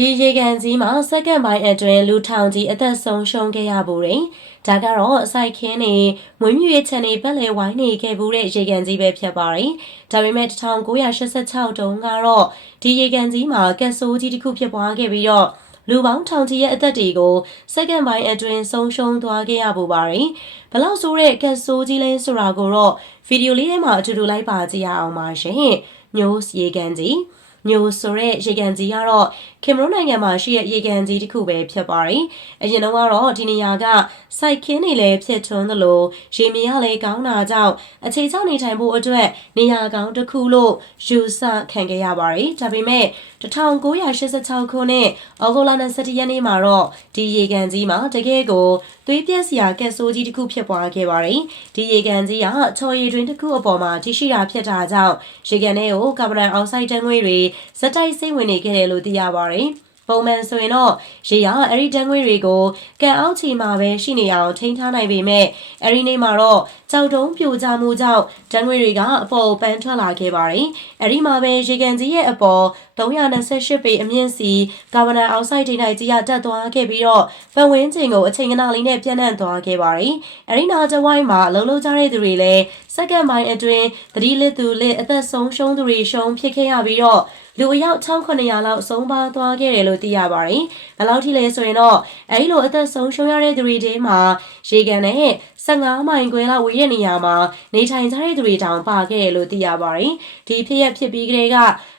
ဒီရေကန်ကြီးမှာစက္ကန့်ပိုင်းအတွင်းလူထောင်ကြီးအသက်ဆုံးရှုံးခဲ့ရပူတယ်။ဒါကတော့အစိုက်ခင်းနေမွေးမြူရေးချန်နေပတ်လည်ဝိုင်းနေခဲ့ဘူးတဲ့ရေကန်ကြီးပဲဖြစ်ပါတယ်။ဒါပေမဲ့1986တုန်းကတော့ဒီရေကန်ကြီးမှာကက်ဆိုးကြီးတစ်ခုဖြစ်ပွားခဲ့ပြီးတော့လူပေါင်းထောင်ချီရဲ့အသက်တွေကိုစက္ကန့်ပိုင်းအတွင်းဆုံးရှုံးသွားခဲ့ရပူပါတယ်။ဘလောက်ဆိုတဲ့ကက်ဆိုးကြီးလဲဆိုတာကိုတော့ဗီဒီယိုလေးထဲမှာအတူတူလိုက်ပါကြည့်ရအောင်ပါရှင်။မျိုးရေကန်ကြီး မျိုးဆိုတဲ့ရေကန်ကြီးကတော့ခင်မရုနိုင်ငံမှာရှိတဲ့ရေကန်ကြီးတစ်ခုပဲဖြစ်ပါတယ်။အရင်တော့ကတော့ဒီနေရာကစိုက်ခင်းတွေလည်းဖြစ်ထွန်းသလိုရေမြေကလည်းကောင်းတာကြောင့်အခြေချနေထိုင်ဖို့အတွက်နေရာကောင်းတစ်ခုလို့ယူဆခံခဲ့ရပါတယ်။ဒါပေမဲ့1986ခုနှစ်ဩဂုတ်လ27ရက်နေ့မှာတော့ဒီရေကန်ကြီးမှာတကယ်ကိုသွေးပြက်စရာကက်ဆိုးကြီးတစ်ခုဖြစ်ပွားခဲ့ပါတယ်။ဒီရေကန်ကြီးကချော်ရည်တွင်တစ်ခုအပေါ်မှာထိရှိတာဖြစ်တာကြောင့်ရေကန်ထဲကိုကာဗွန်ဒိုင်အောက်ဆိုက်ဓာတ်ငွေ့တွေစက်တိုက်စိမ့်ဝင်နေခဲ့တယ်လို့သိရပါတယ်။ ပုံမှန်ဆိုရင်တော့ရေရအဲ့ဒီဓာတ်ငွေတွေကိုကန်အောက်ချီမှာပဲရှိနေအောင်ထိန်းထားနိုင်ပေမဲ့အဲ့ဒီနေ့မှာတော့ကြောက်တုံးပြိုကျမှုကြောင့်ဓာတ်ငွေတွေကအပေါ်ပန်းထွက်လာခဲ့ပါတယ်။အဲ့ဒီမှာပဲရေကန်ကြီးရဲ့အပေါ်328ပေအမြင့်စီကာဗွန်ဒိုင်အောက်ဆိုက်ဒိုင်ကြီးကတက်သွားခဲ့ပြီးတော့ပတ်ဝန်းကျင်ကိုအချိန်ကနာလေးနဲ့ပြန့်နှံ့သွားခဲ့ပါတယ်။အဲ့ဒီနာတဝိုင်းမှာအလုံးလုံးကြတဲ့သူတွေလည်းစက္ကန့်ပိုင်းအတွင်းသတိလစ်သူလစ်အသက်ဆုံးရှုံးသူတွေရှုံးဖြစ်ခဲ့ရပြီးတော့ လူအယောက်1900လောက်ဆုံးပါသွားခဲ့တယ်လို့သိရပါတယ်။ဘယ်လောက်ထိလဲဆိုရင်တော့အဲဒီလိုအသက်ဆုံးရှုံးရတဲ့သူတွေထဲမှာရေကန်နဲ့15မိုင်ခွဲလောက်ဝေးတဲ့နေရာမှာနေထိုင်ကြတဲ့သူတွေတောင်ပါခဲ့တယ်လို့သိရပါတယ်။ဒီဖြစ်ရဖြစ်ပြီးကလေးက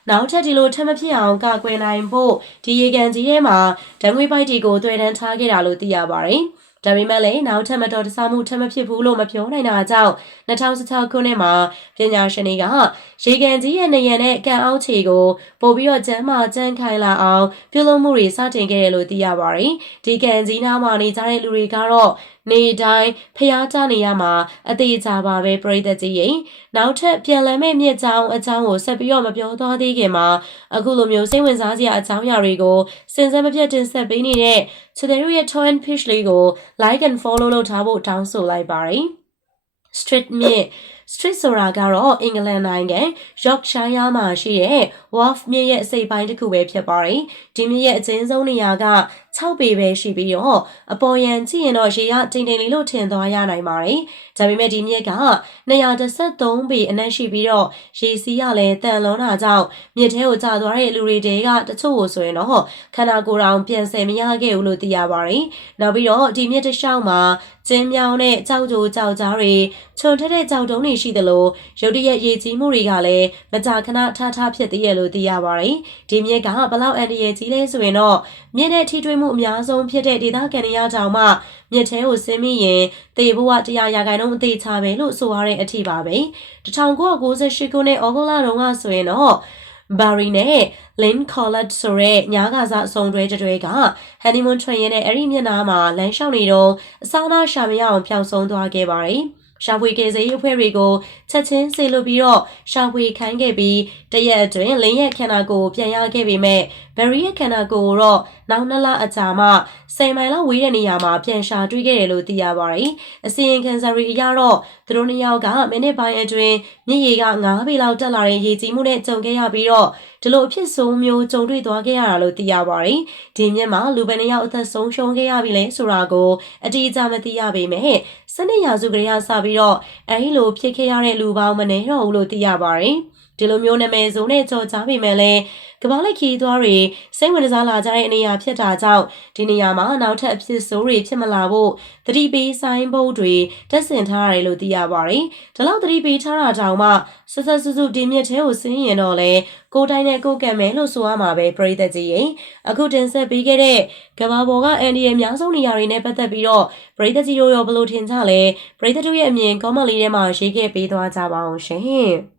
နောက်ထပ်ဒီလိုထပ်မဖြစ်အောင်ကာကွယ်နိုင်ဖို့ဒီရေကန်ကြီးထဲမှာဓာတ်ငွေပိုက်တွေကိုတွေ့တန်းထားခဲ့တာလို့သိရပါတယ်။ ဒါပေမဲ့လည်းနောက်ထပ်မတော်တဆမှုထပ်မဖြစ်ဘူးလို့မပြောနိုင်တာကြောင့်2016ခုနှစ်မှာပညာရှင်တွေကရေကန်ကြီးရဲ့နေရန်နဲ့ကန်အောက်ခြေကိုပို့ပြီးတော့ကျန်းမာကျန်းခိုင်လာအောင်ပြုလုပ်မှုတွေစတင်ခဲ့တယ်လို့သိရပါတယ်။ဒီကန်ကြီးနားမှာနေကြတဲ့လူတွေကတော့နေတိုင်းဖျားကြနေရမှာအသေးချာပါပဲပြိသက်ကြီးရင်နောက်ထပ်ပြန်လည်မဲ့မြစ်ကြောင်းအကြောင်းကိုဆက်ပြီးတော့မပြောသွားသေးခင်မှာအခုလိုမျိုးစိတ်ဝင်စားစရာအကြောင်းအရာတွေကိုစင်စက်မပြတ်တင်ဆက်ပေးနေတဲ့ချစ်တဲ့ရဲ့ Twin Fish လေးကို like and follow လုပ်ထားဖို့တောင်းဆိုလိုက်ပါတယ် Street မြစ် Street ဆိုတာကတော့အင်္ဂလန်နိုင်ငံ Yorkshire မှာရှိတဲ့ Wharf မြစ်ရဲ့အစိပ်ပိုင်းတစ်ခုပဲဖြစ်ပါတယ်။ဒီမြစ်ရဲ့အကျဉ်းဆုံးနေရာက6ပေပဲရှိပြီးတော့အပေါ်ယံကြည့်ရင်တော့ရေရတိမ်တိမ်လေးလို့ထင်သွားရနိုင်ပါတယ်။ဒါပေမဲ့ဒီမြစ်က213ပေအနက်ရှိပြီးတော့ရေစီးရလည်းတန်လွန်တာကြောင့်မြစ်ထဲကိုကျသွားတဲ့လူတွေတဲကတချို့ကိုဆိုရင်တော့ခန္ဓာကိုယ်တော်ပြန်ဆယ်မရခဲ့ဘူးလို့သိရပါတယ်။နောက်ပြီးတော့ဒီမြစ်တစ်လျှောက်မှာကျင်းမြောင်းတဲ့ကြောက်ကြိုကြောက်ကြားတွေခြုံထက်တဲ့ကြောက်တုံးတွေရှိသလိုရုတ်တရက်ရေကြီးမှုတွေကလည်းမကြာခဏထထဖြစ်သေးရလို့သိရပါတယ်။ဒီမြစ်ကဘလောက်အန်ဒီရဲ့ကြီးလဲဆိုရင်တော့မြစ်နဲ့ထိထွေးမှုအများဆုံးဖြစ်တဲ့ဒေသခံတွေရကြောင်မှမြစ်ထဲကိုဆင်းမိရင်တေဘဝတရားရာခိုင်နှုန်းအသေးချပဲလို့ဆိုရတဲ့အထိပါပဲ1998ခုနှစ်ဩဂုတ်လတုန်းကဆိုရင်တော့ဘာရီနဲ့ Lynn College ဆိုတဲ့ညာကစားအစုံတွဲတွဲက honeymoon ထွက်ရင်းနဲ့အဲ့ဒီမျက်နှာမှာလမ်းလျှောက်နေတော့အစားအသောက်ရှာမရအောင်ပျောက်ဆုံးသွားခဲ့ပါတယ်။ ရှာဖွေကယ်ဆယ်ရေးအဖွဲ့တွေကိုချက်ချင်းစေလွှတ်ပြီးတော့ရှာဖွေခိုင်းခဲ့ပြီးတရက်အတွင်းလင်းရဲ့ခန္ဓာကိုယ်ပြန်ရခဲ့ပေမဲ့ဘယ်ရီရဲ့ခန္ဓာကိုယ်ကိုတော့နောက်နှစ်လအကြာမှ10မိုင်လောက်ဝေးတဲ့နေရာမှာပြန်ရှာတွေ့ခဲ့တယ်လို့သိရပါတယ်။အစီရင်ခံစာတွေအရတော့သူတို့နှစ်ယောက်ကမိနစ်ပိုင်းအတွင်းမြစ်ရေက9ပေလောက်တက်လာတဲ့ရေကြီးမှုနဲ့ကြုံခဲ့ရပြီးတော့ဒီလိုအဖြစ်ဆိုးမျိုးကြုံတွေ့သွားခဲ့ရတာလို့သိရပါတယ်။ဒီမြစ်မှာလူပဲနှစ်ယောက်အသက်ဆုံးရှုံးခဲ့ရပြီလဲဆိုတာကိုအတိအကျမသိရပေမဲ့ စနစ်ရာစုကလေးကစပြီးတော့အဲဒီလိုဖြစ်ခဲ့ရတဲ့လူပေါင်းမနေတော့ဘူးလို့သိရပါတယ်။ဒီလိုမျိုးနာမည်ဆိုးနဲ့ကြော်ကြားပေမဲ့လည်း ကမ္ဘာလက်ခီးသွားတွေစိတ်ဝင်စားလာကြတဲ့အနေအရာဖြစ်တာကြောင့်ဒီနေရာမှာနောက်ထပ်အဖြစ်ဆိုးတွေဖြစ်မလာဖို့သတိပေးဆိုင်ဘုတ်တွေတက်ဆင်ထားရတယ်လို့သိရပါတယ်။ဒီလောက်သတိပေးထားတာကြောင့်မှဆက်ဆက်စုစုဒီမြစ်ထဲကိုဆင်းရင်တော့လေကိုတိုင်းနဲ့ကိုကံမယ်လို့ဆိုရမှာပဲပရိသတ်ကြီးရင်အခုတင်ဆက်ပေးခဲ့တဲ့ကဘာပေါ်ကအန်ဒီရဲ့အများဆုံးနေရာတွေနဲ့ပတ်သက်ပြီးတော့ပရိသတ်ကြီးတို့ရောဘယ်လိုထင်ကြလဲပရိသတ်တို့ရဲ့အမြင် comment လေးထဲမှာရေးခဲ့ပေးသွားကြပါအောင်ရှင်။